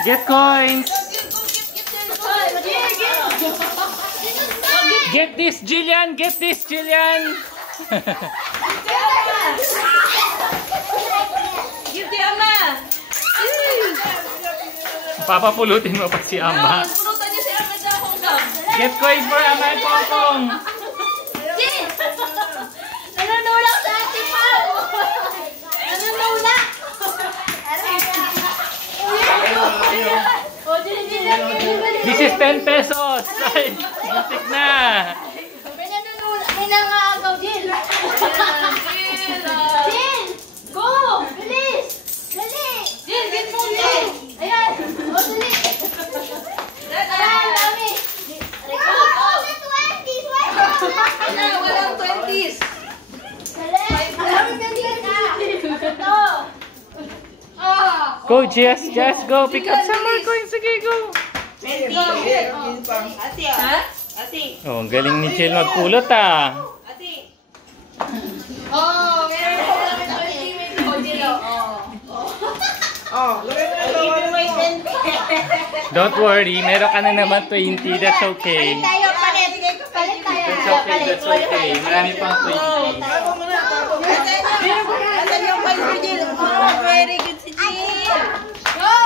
Get coins. Get this, Jillian. Get this, Jillian. Give the ama. Papapulutin mo pa si Ama. Pulutan niya si ama sa Hongkong. Get coins for Ama at Hongkong. Jin! Nanunulak sa ating pao. Nanunulak. This is 10 pesos. Ay, butik na. May nangagaw, Jin. Jin! Go! Bilis! Dali! Jin, get mo, Jin! Ayan! O, dali! Ayan, dami! Walang 20s! Go, Jess. Jess, go. Pick up some more coins. Sige, go. Oh, ang galing ni Jill magpulot ah. Oh, meron ko lang 20. Don't worry, meron ka na naman 20. That's okay. Tayo, palit. Palit tayo. That's okay, that's okay. Marami pang 20. Asan yung 5 for Jill? Oh, very good si Jill. Go!